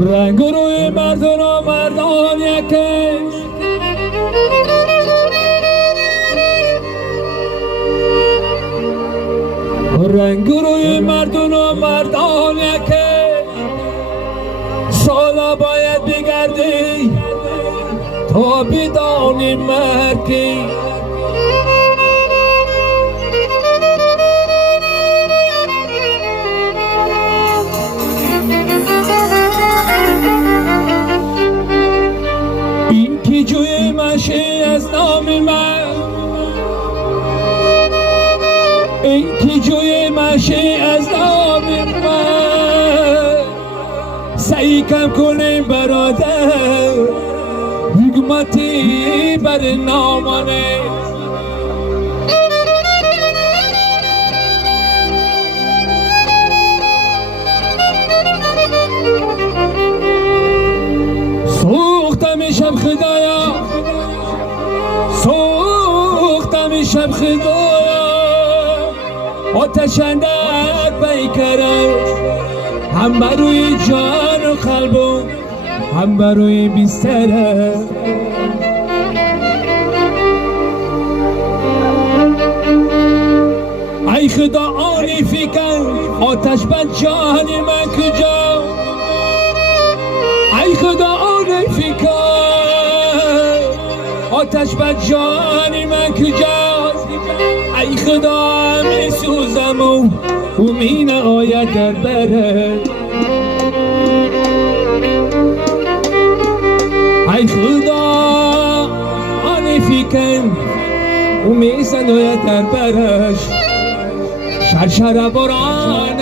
رنگ روی مردان و مردان یکش رنگ روی مردان و مردان یکش سالا باید بگردی تا بدانی مرگی این که جوی مشی از نام من این که جوی مشی از نام من سعی کم کنیم برادر حکمتی بر نامانه سوختم خدایا سوختم شب خدایا آتش اندر بیکره هم بروی جان و قلبم هم بروی بستره ای خدا آنی فکر آتش بر جان من کجا ای خدا آنی فکر آتش بر جان من کجاست ای خدا می سوزم و می نهاید در بره ای خدا آنی فکر و می سنوید در برش شرشر باران